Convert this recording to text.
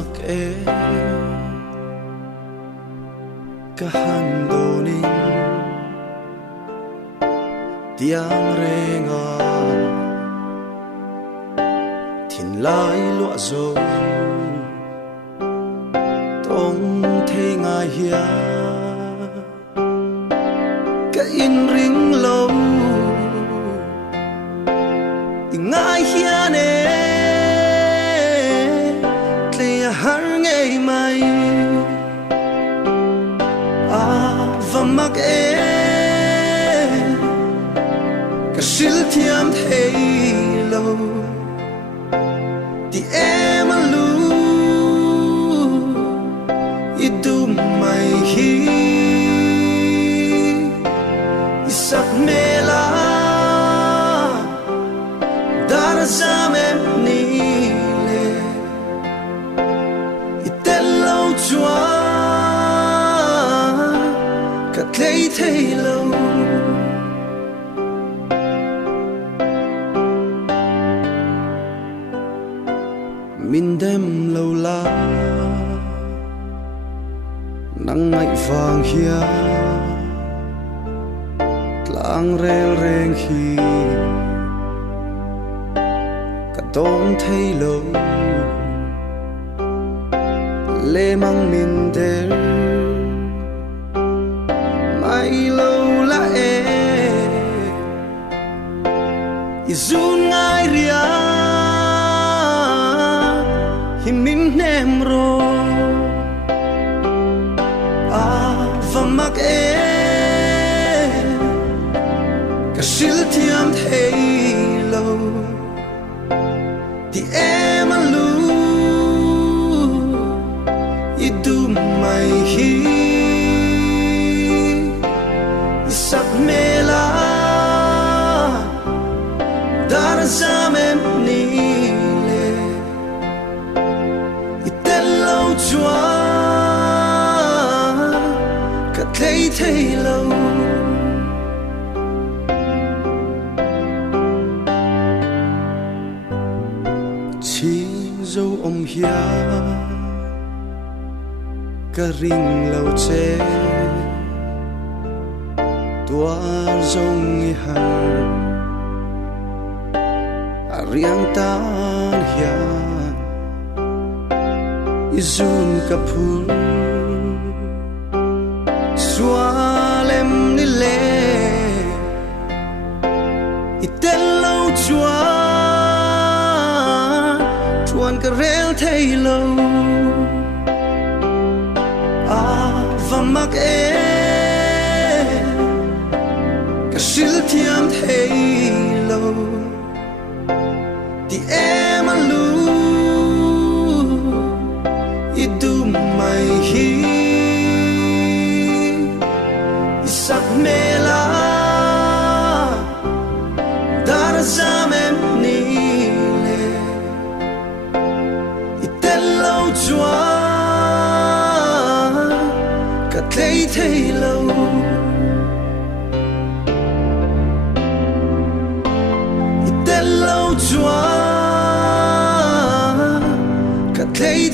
mak e kahandonin tiang renga thiên lai lụa dầu tông thế ngài hiya cái in ring lâu ngài hiya nè tle har ngày mai và mặc cả sil thiam thấy lâu thì em lu idum mai hi isak mela dar zam em ni le itel lâu chua cả thấy lâu min đêm lâu la nắng ngại vàng hia lang rel reng hi cả đông thấy lâu lê mang min del mai lâu la izun ngai ria himin nem ro và mặc cả sil thiam thấy lâu thì em lu idum mai hi isak mela dar zam em ni chua cả thấy lâu chỉ dấu ông hia cả ring lâu che tua dòng nghi hằng riang tan hia izun kapul sualem nile itello chua chuan karel thấy lâu và mặc cả sil thiam thấy lâu thì em lu idum mai hi isak mela dar zam em ni le itello chua cả thấy lâu itello chua cả thấy